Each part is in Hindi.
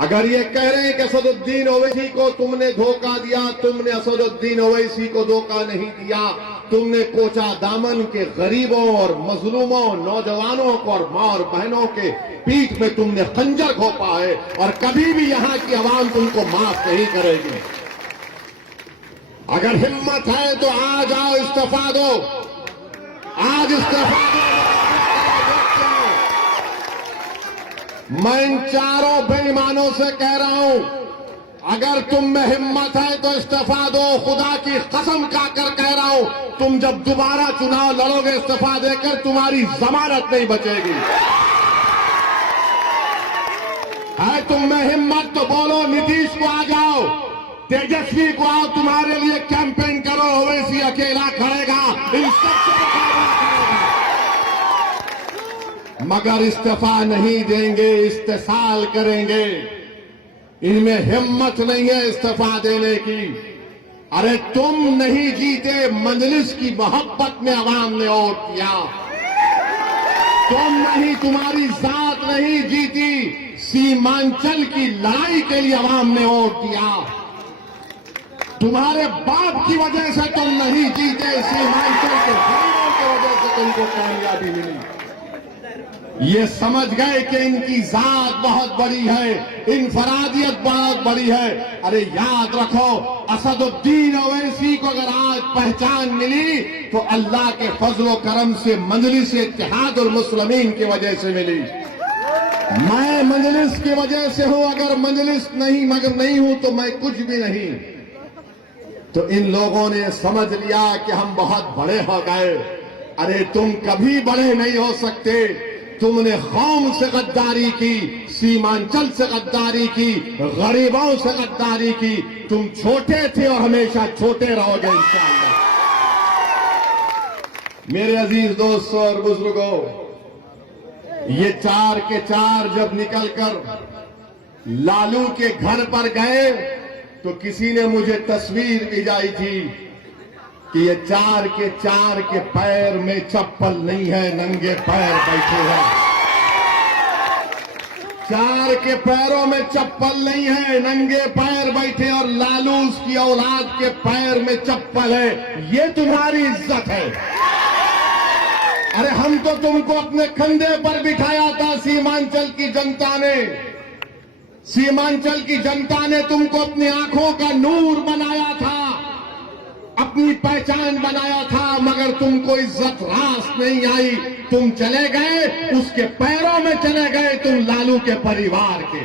अगर ये कह रहे हैं कि असदुद्दीन ओवैसी को तुमने धोखा दिया, तुमने असदुद्दीन ओवैसी को धोखा नहीं दिया। तुमने कोचा दामन के गरीबों और मजलूमों, नौजवानों को और मां और बहनों के पीठ में तुमने खंजर घोंपा है और कभी भी यहां की आवाम तुमको माफ नहीं करेगी। अगर हिम्मत है तो आज आओ, इस्तीफा दो, आज इस्तीफा दो। मैं इन चारों बेईमानों से कह रहा हूं, अगर तुम में हिम्मत है तो इस्तीफा दो। खुदा की कसम खाकर कह रहा हूं, तुम जब दोबारा चुनाव लड़ोगे इस्तीफा देकर, तुम्हारी जमानत नहीं बचेगी। है तुम में हिम्मत तो बोलो, नीतीश को आ जाओ, तेजस्वी को आओ, तुम्हारे लिए कैंपेन करो। ओवैसी अकेला खड़ेगा, इन सबसे मुकाबला करेगा। मगर इस्तीफा नहीं देंगे, इस्तेसाल करेंगे। इनमें हिम्मत नहीं है इस्तीफा देने की। अरे तुम नहीं जीते, मजलिस की मोहब्बत में अवाम ने वोट किया। तुम नहीं, तुम्हारी जात नहीं जीती, सीमांचल की लड़ाई के लिए अवाम ने वोट दिया। तुम्हारे बाप की वजह से तुम नहीं जीते, सीमांचल के गरीबों की वजह से तुमको कामयाबी मिली। ये समझ गए कि इनकी जात बहुत बड़ी है, इनफरादियत बहुत बड़ी है। अरे याद रखो, असदुद्दीन ओवैसी को अगर आज पहचान मिली तो अल्लाह के फजलो करम से मजलिस इत्तेहादुल मुस्लिमीन की वजह से मिली। मैं मजलिस की वजह से हूं, अगर मजलिस नहीं मगर नहीं हूं तो मैं कुछ भी नहीं। तो इन लोगों ने समझ लिया कि हम बहुत बड़े हो गए। अरे तुम कभी बड़े नहीं हो सकते। तुमने कौम से गद्दारी की, सीमांचल से गद्दारी की, गरीबों से गद्दारी की। तुम छोटे थे और हमेशा छोटे रहोगे इंशाअल्लाह। मेरे अजीज दोस्तों और बुजुर्गों, ये चार के चार जब निकलकर लालू के घर पर गए तो किसी ने मुझे तस्वीर भेजाई थी कि ये चार के पैर में चप्पल नहीं है, नंगे पैर बैठे हैं। चार के पैरों में चप्पल नहीं है, नंगे पैर बैठे, और लालू उसकी औलाद के पैर में चप्पल है। ये तुम्हारी इज्जत है। अरे हम तो तुमको अपने कंधे पर बिठाया था। सीमांचल की जनता ने, सीमांचल की जनता ने तुमको अपनी आंखों का नूर बनाया था, अपनी पहचान बनाया था, मगर तुमको इज्जत रास नहीं आई। तुम चले गए, उसके पैरों में चले गए, तुम लालू के परिवार के।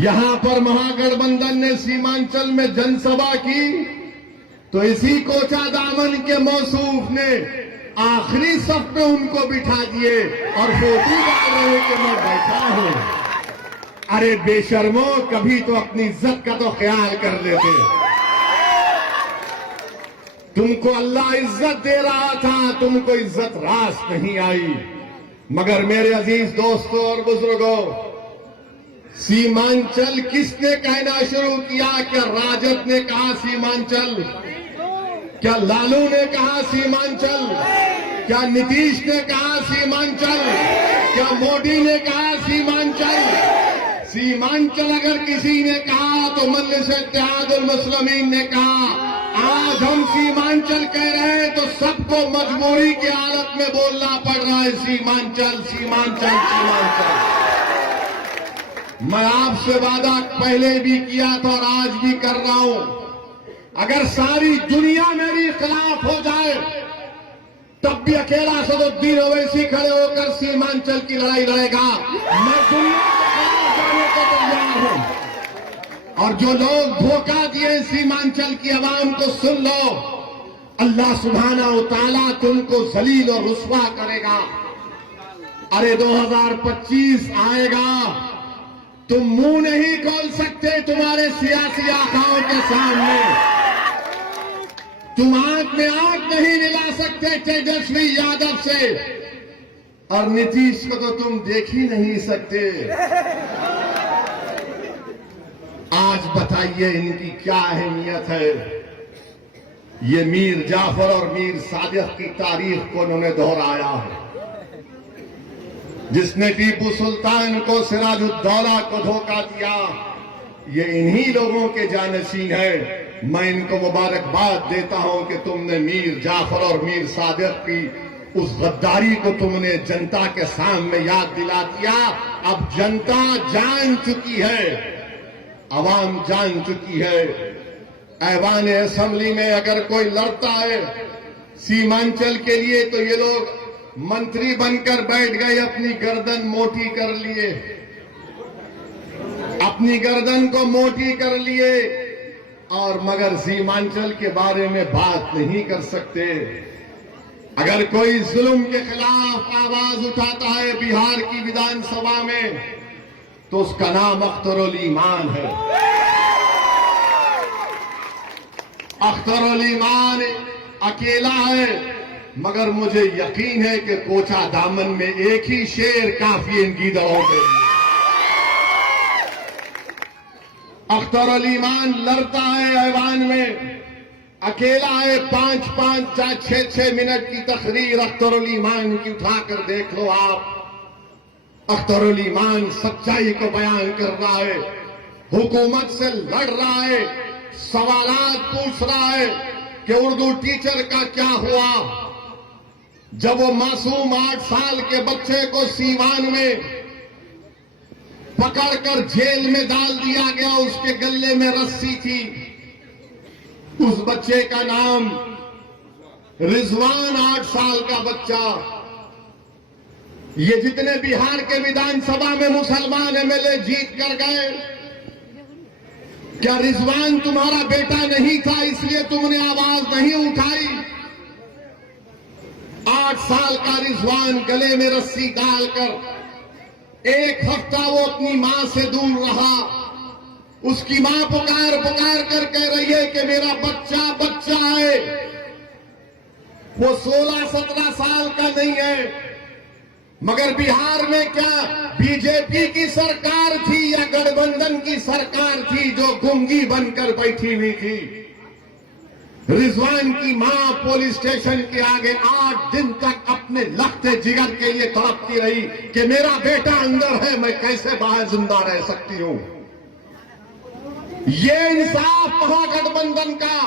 यहां पर महागठबंधन ने सीमांचल में जनसभा की तो इसी कोचा दामन के मौसूफ ने आखिरी सफ में उनको बिठा दिए और फोटो डाल रहे कि मैं बैठा हूं। अरे बेशर्मो, कभी तो अपनी इज्जत का तो ख्याल कर लेते। तुमको अल्लाह इज्जत दे रहा था, तुमको इज्जत रास नहीं आई। मगर मेरे अजीज दोस्तों और बुजुर्गों, सीमांचल किसने कहना शुरू किया? क्या राजद ने कहा सीमांचल? क्या लालू ने कहा सीमांचल? क्या नीतीश ने कहा सीमांचल? क्या मोदी ने कहा सीमांचल? सीमांचल अगर किसी ने कहा तो मजलिस इत्तेहादुल मुस्लिमीन ने कहा। आज हम सीमांचल कह रहे हैं तो सबको मजबूरी की हालत में बोलना पड़ रहा है सीमांचल, सीमांचल, सीमांचल। मैं आपसे वादा पहले भी किया था और आज भी कर रहा हूं, अगर सारी दुनिया मेरी खिलाफ हो जाए तब भी अकेला असदुद्दीन ओवैसी खड़े होकर सीमांचल की लड़ाई लड़ेगा। मैं दुनिया के खिलाफ जाने को तैयार हूं। और जो लोग धोखा दिए सीमांचल की आवाम को सुन लो, अल्लाह सुब्हाना व तआला तुमको जलील और रुस्वा करेगा। अरे 2025 आएगा, तुम मुंह नहीं खोल सकते तुम्हारे सियासी आकाओं के सामने। तुम आंख में आंख नहीं मिला सकते तेजस्वी यादव से, और नीतीश को तो तुम देख ही नहीं सकते। आज बताइए इनकी क्या अहमियत है। ये मीर जाफर और मीर सादिक की तारीख को उन्होंने दोहराया है। जिसने टीपू सुल्तान को, सिराजुद्दौला को धोखा दिया, ये इन्हीं लोगों के जानशीन है। मैं इनको मुबारकबाद देता हूं कि तुमने मीर जाफर और मीर सादिक की उस गद्दारी को तुमने जनता के सामने याद दिला दिया। अब जनता जान चुकी है, अवाम जान चुकी है। ऐवान असेंबली में अगर कोई लड़ता है सीमांचल के लिए तो ये लोग मंत्री बनकर बैठ गए, अपनी गर्दन मोटी कर लिए, अपनी गर्दन को मोटी कर लिए, और मगर सीमांचल के बारे में बात नहीं कर सकते। अगर कोई जुल्म के खिलाफ आवाज उठाता है बिहार की विधानसभा में तो उसका नाम अख्तरुल ईमान है। अख्तरुल ईमान अकेला है, मगर मुझे यकीन है कि कोचा दामन में एक ही शेर काफी इनकी दवाओं के लिए। अख्तरुल ईमान लड़ता है ऐवान में, अकेला है। 5-5 या 6-6 मिनट की तकरीर अख्तरुल ईमान की उठाकर देख लो आप। अख्तरुल ईमान सच्चाई को बयान कर रहा है, हुकूमत से लड़ रहा है, सवालात पूछ रहा है कि उर्दू टीचर का क्या हुआ जब वो मासूम 8 साल के बच्चे को सीवान में पकड़कर जेल में डाल दिया गया। उसके गले में रस्सी थी, उस बच्चे का नाम रिजवान, 8 साल का बच्चा। ये जितने बिहार के विधानसभा में मुसलमान एमएलए जीत कर गए, क्या रिजवान तुम्हारा बेटा नहीं था इसलिए तुमने आवाज नहीं उठाई? 8 साल का रिजवान गले में रस्सी डालकर 1 हफ्ता वो अपनी मां से दूर रहा। उसकी मां पुकार पुकार कर कह रही है कि मेरा बच्चा बच्चा है। वो 16-17 साल का नहीं है। मगर बिहार में क्या बीजेपी की सरकार थी या गठबंधन की सरकार थी जो गुंगी बनकर बैठी हुई थी? रिजवान की मां पुलिस स्टेशन के आगे 8 दिन तक अपने लखते जिगर के लिए तड़पती रही कि मेरा बेटा अंदर है, मैं कैसे बाहर जिंदा रह सकती हूं। ये इंसाफ महागठबंधन का।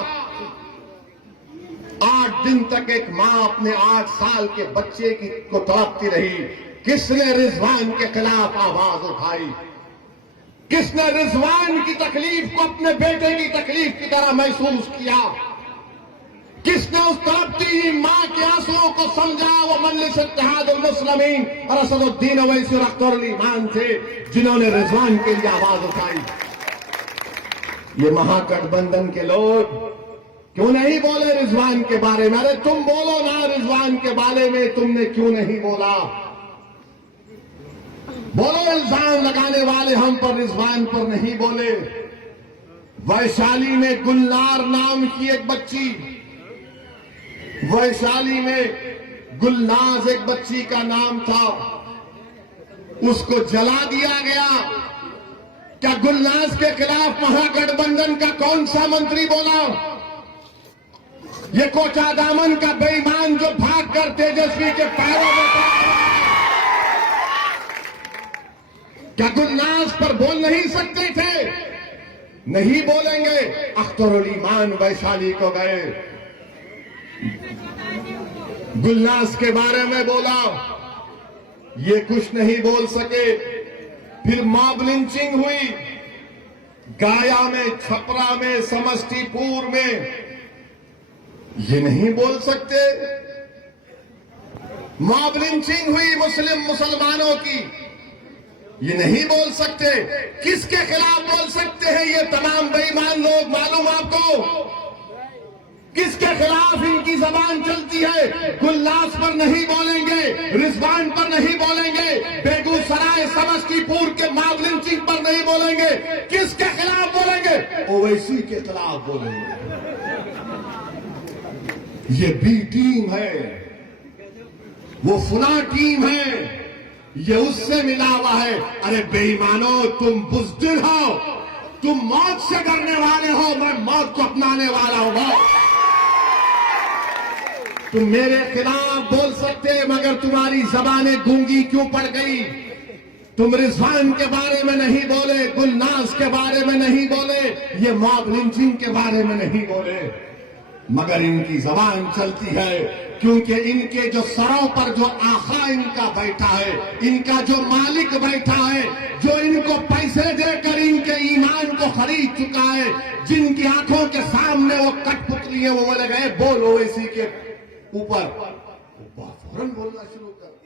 8 दिन तक एक मां अपने 8 साल के बच्चे की को तड़पती रही। किसने रिजवान के खिलाफ आवाज उठाई? किसने रिजवान की तकलीफ को अपने बेटे की तकलीफ की तरह महसूस किया? किसने उस तड़पती मां के आंसुओं को समझा? वो मजलिस इत्तेहादुल मुस्लिमीन और असदुद्दीन ओवैसी और अख्तरुल ईमान थे जिन्होंने रिजवान के लिए आवाज उठाई। ये महागठबंधन के लोग क्यों नहीं बोले रिजवान के बारे में? अरे तुम बोलो ना रिजवान के बारे में, तुमने क्यों नहीं बोला? बोलो, इल्जाम लगाने वाले हम पर रिजवान पर नहीं बोले। वैशाली में गुलनार नाम की एक बच्ची, वैशाली में गुलनाज एक बच्ची का नाम था, उसको जला दिया गया। क्या गुलनाज के खिलाफ महागठबंधन का कौन सा मंत्री बोला? ये कोचा दामन का बेईमान जो भागकर तेजस्वी के पैरों में पड़ा। क्या गुलनाज पर बोल नहीं सकते थे? नहीं बोलेंगे। अख्तरुल ईमान वैशाली को गए, गुलनाज के बारे में बोला, ये कुछ नहीं बोल सके। फिर मॉब लिंचिंग हुई गाया में, छपरा में, समस्तीपुर में, ये नहीं बोल सकते। मॉब लिंचिंग हुई मुसलमानों की, ये नहीं बोल सकते। किसके खिलाफ बोल सकते हैं ये तमाम बेईमान लोग? मालूम आपको किसके खिलाफ इनकी जबान चलती है? गुलनाज पर नहीं बोलेंगे, रिजवान पर नहीं बोलेंगे, बेगूसराय समस्तीपुर के मॉब लिंचिंग पर नहीं बोलेंगे। किसके खिलाफ बोलेंगे? ओवैसी के खिलाफ बोलेंगे। ये बी टीम है, वो फुला टीम है, ये उससे मिला हुआ है। अरे बेईमानो, तुम बुज़दिल हो, तुम मौत से डरने वाले हो, मैं मौत को अपनाने वाला हूं। तुम मेरे खिलाफ बोल सकते मगर तुम्हारी जबानें गूंगी क्यों पड़ गई? तुम रिजवान के बारे में नहीं बोले, गुलनाज के बारे में नहीं बोले, ये मॉब लिंचिंग के बारे में नहीं बोले, मगर इनकी जबान चलती है क्योंकि इनके जो सरों पर जो आका इनका बैठा है, इनका जो मालिक बैठा है, जो इनको पैसे देकर इनके ईमान को खरीद चुका है, जिनकी आंखों के सामने वो कठपुतली है, वो लगे बोलो इसी के ऊपर फौरन बोलना शुरू कर